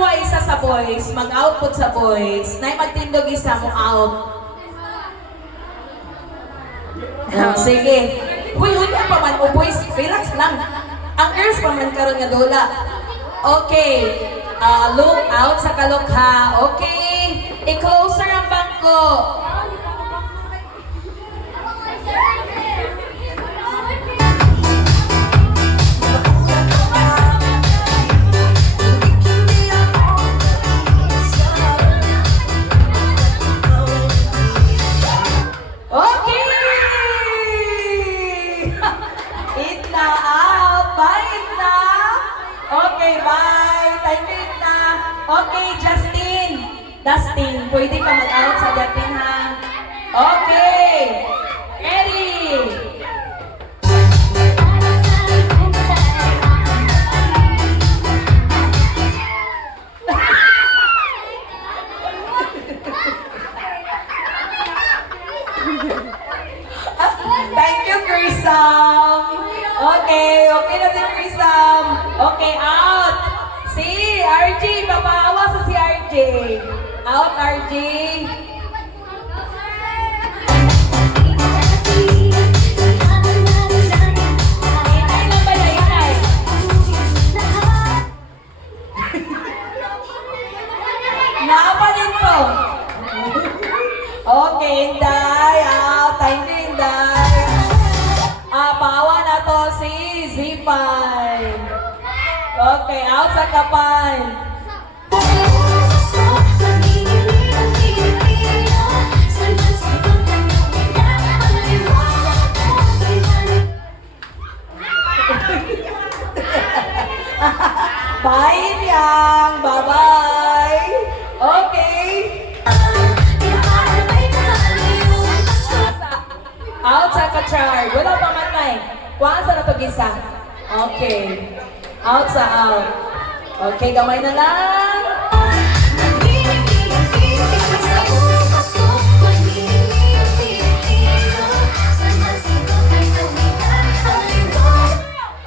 makuha isa sa boys, mag-output sa boys, na magtindog isa mo out. Oh, sige. Huy, pa man o boys, relax lang. Ang girls pa man karon nga dola. Okay. Look out sa kalokha. Okay. I-closer ang bangko. Okay, Dustin, pwede ka mag-out sa dating ha? Okay! Ready! Thank you, Krisam! Okay na si Krisam! Okay, out! Si RJ, babawa sa si RJ. Out, RJ. Inay lang ba na inay? Naapa dito. Okay, Inday. Out. Thank you, Inday. Pawa na to si Zipay. Okay, out sa kapal. Bye, Yang. Bye-bye. Okay. Out sa ka-char. Wala pa man may. Kuhaan sa natog-isa. Okay. Out sa out. Okay, gamay na lang.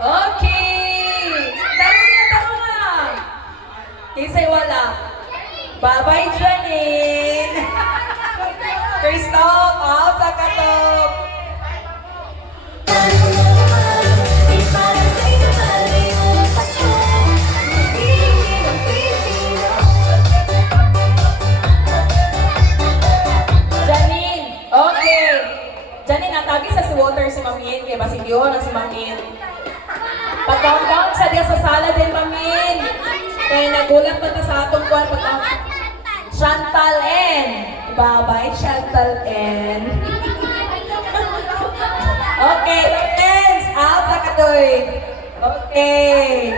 Okay. Taro na. Kisay wala. Bye-bye, Janine. Christoph, out sa katok. Water si Mamin, kaya basig yun ang si Mamin. Pag-count sa diya sa sala din, Mamin. Kaya nagulat pa ta sa atong kuwan pag Chantal N. Bye-bye, Chantal N. Okay, friends, out sa katoy. Okay.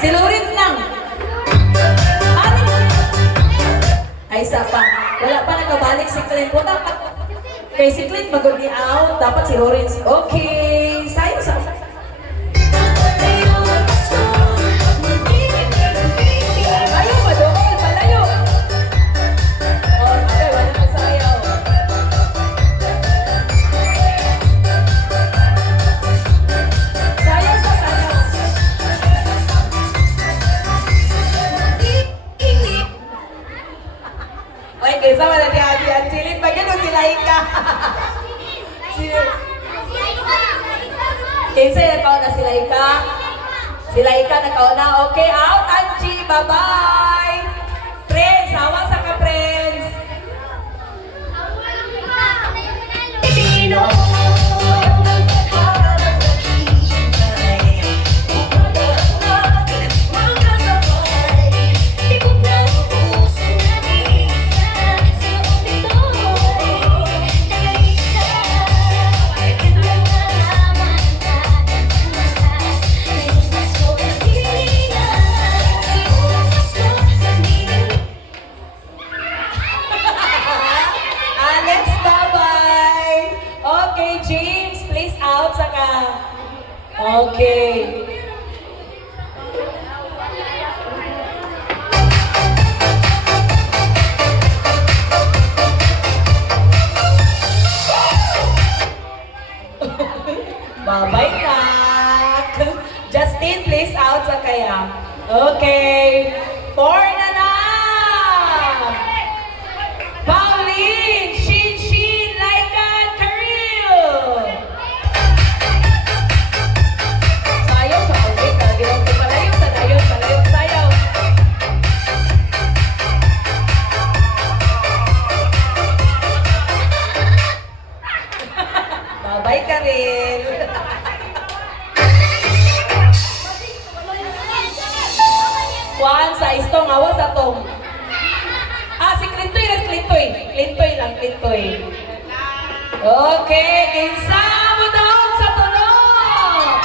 Si Lawrence lang. Ay, isa pa. Wala pa nakabalik si Clint. Dapat kay si Clint mag-go out. Dapat si Lawrence. Okay. Sayang sa... Ayaw, madukol. Palayo. Okay, wala pa sayaw. Sayaw sa sayaw. Oy, kaysa wala di ati at silid pa gano'n si Laika. Kaysa nakaw na si Laika. Si Laika nakaw na. Okay, out, Angie. Bye-bye. Friends, hawa sa ka, friends. Okay. Bye-bye, Nak. Justin, please out sa kaya. Okay. 4 na lang. Pauline, Shin Shin, Laika, Karil. Sayaw sa ulit. Ginaw ko palayo, sayaw, sayaw, sayaw. Bye-bye, Karil. Juan, sa istong, awas sa tong. Ah, si Clintoy, res Clintoy. Clintoy lang, Clintoy. Okay, kinsa mo daw sa tulong.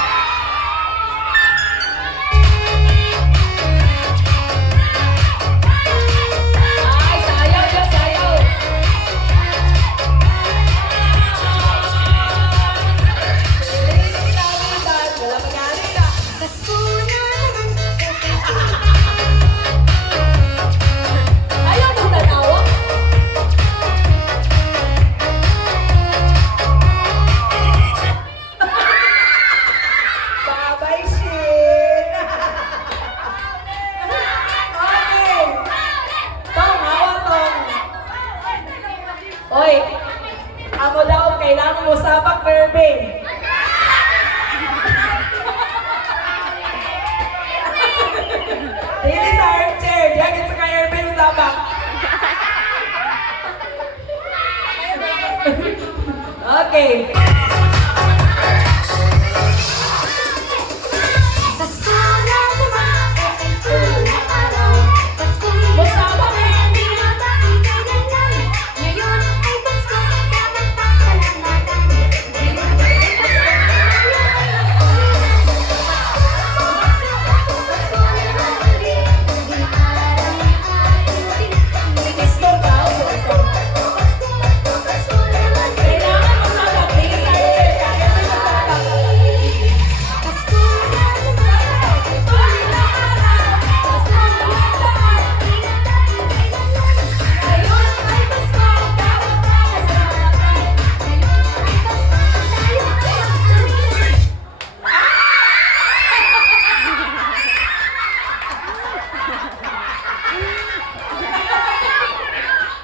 Ay, sayaw, Diyos, sayaw. Wala mangyari na. Ayaw mo tanawa? Babay, Shin! Okay. Tong, hawa, Tong. Oy, amo daw, kailangan mo sabak, Kirby. Dili sa armchair, diyan sa kay Irvin sabak. Okay. Musabak. Gusto daw, gusto. Kailangan musabak. Dili sa armchair, kaya mo musabak.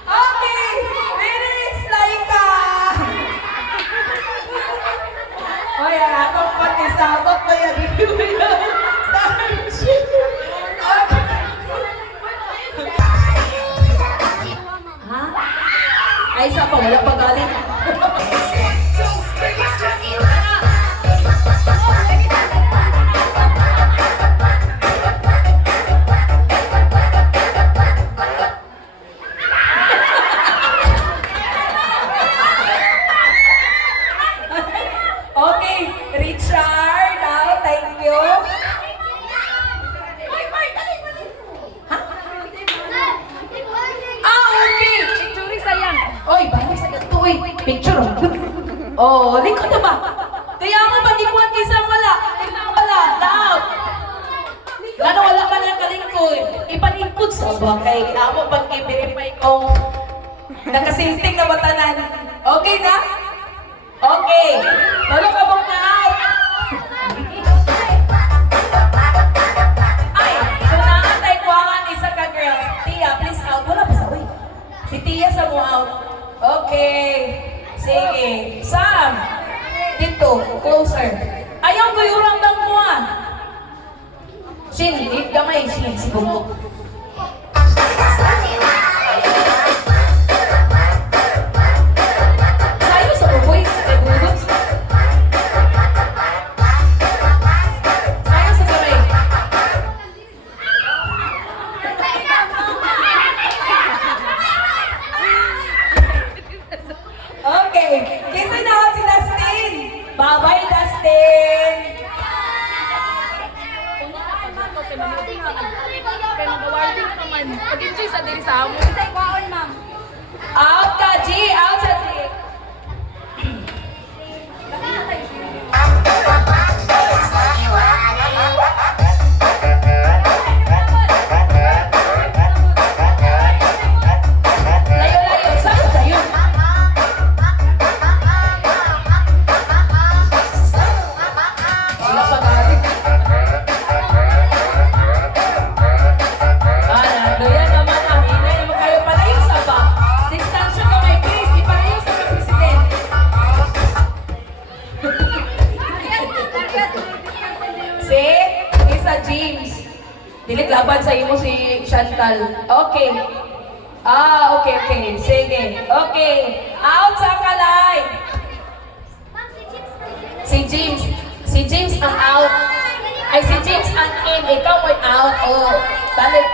Okay, lyrics, Laika! Oy, akong pati sabak na yan. Ha? Ay, isa pa, wala pa galing. Okay, Richard, thank you. Ha? Ah, okay. Picture sayang. Oy, balik sa ganito, oy. Picture, oh. Oh, likod na ba? Kaya mo pag-ikuan kaysa wala. Kaysa wala, loud. Lalo wala pa niya kalingkod. Ipaningkod sa bagay. Kaya mo pag-i-verify kung nakasinting na batanan. Okay na? Okay. Lalo ka bang na-out? Ay, so naantay ko ang isa ka girls. Tia, please out. Wala pa sa uy. Si Tia sa mo out. Okay. Sige. Sam. Dito. Closer. Ayaw ko yung lang mo ah. Shin, gamay. Shin, si Bungo. Sayo sa buboy. Kay Bugos. Sayo sa saray. Okay. Kisa na ako si Dustin. Bye-bye, Dustin. Kaya mag-awarding ka man. Pag-enjoy sa diri sa amo. Out ka, G. Out sa G. Layo-layo. Saan tayo? Wala pa galing. James. Dili laban sa imo si Chantal. Okay. Okay. Sige. Okay. Out sa kalay. Si James ang out. Ay, si James ang in. Ikaw mo'y out. Oh, balik.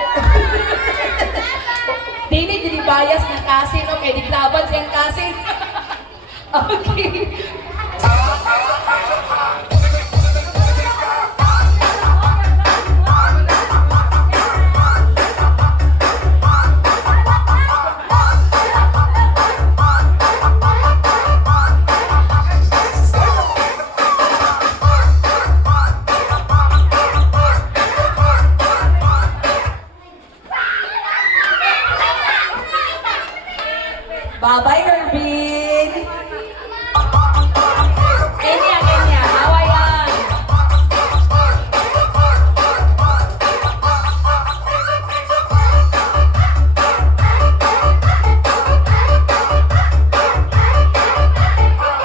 Dili bias ng kasin. Okay, di laban siyang kasin. Okay. Bye-bye, Herbin. Kenya. Hawayan.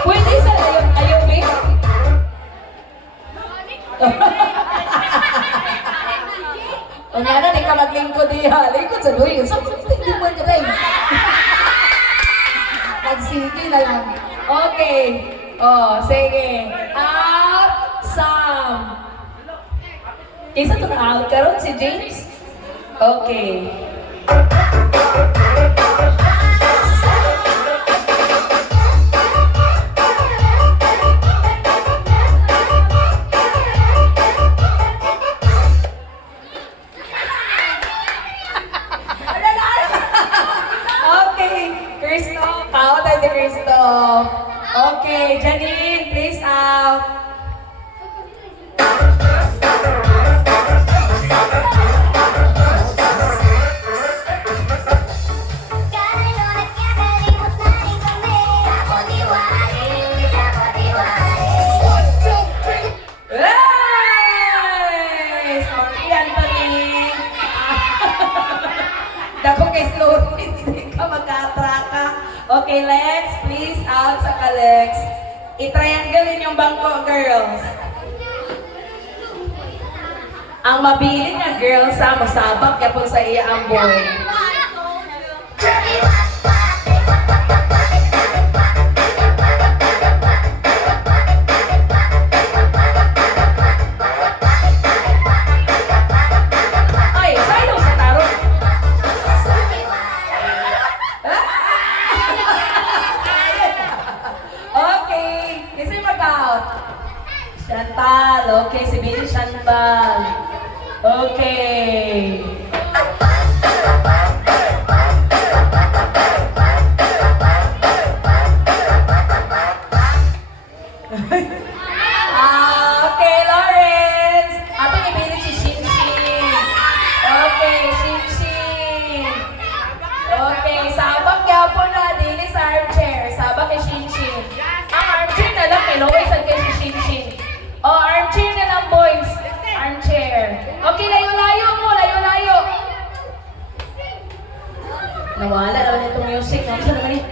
Pwede sa ayaw, babe? O nga na, di ka maglingkod diha. Lingkod sa doy. Hindi mo ka tayo. Magsige na lang. Okay. Oh, sige. Out, Sam. Isa to na out karon si James? Okay. Okay, Kristo. Out tayo si Kristo. Okay, Janine, please out. Hey! Sorry, Anthony. Dako kay slow hindi ka mag-atraka. Okay, Lex, please out sa ka-Lex. I-triangle yung bangko, girls. Ang mabili nga girls sa masabak kaya po sa iya ang boy. Ay, sayo sa tarot. Okay, kasi mag-out. Chantal, okay, si Billy Chantal. Okay. Okay, Lawrence. Ato ni Billy si Shinshin. Okay, Shinshin. Okay, sabak yapon na dili sa armchair. Sabak kay Shinshin. Ang armchair na lang kay Lois at kay si Shinshin. Oh, armchair na lang, boys. Armchair. Okay, layo-layo mo, layo-layo. Nawala naman itong music. Ano sa naman eh?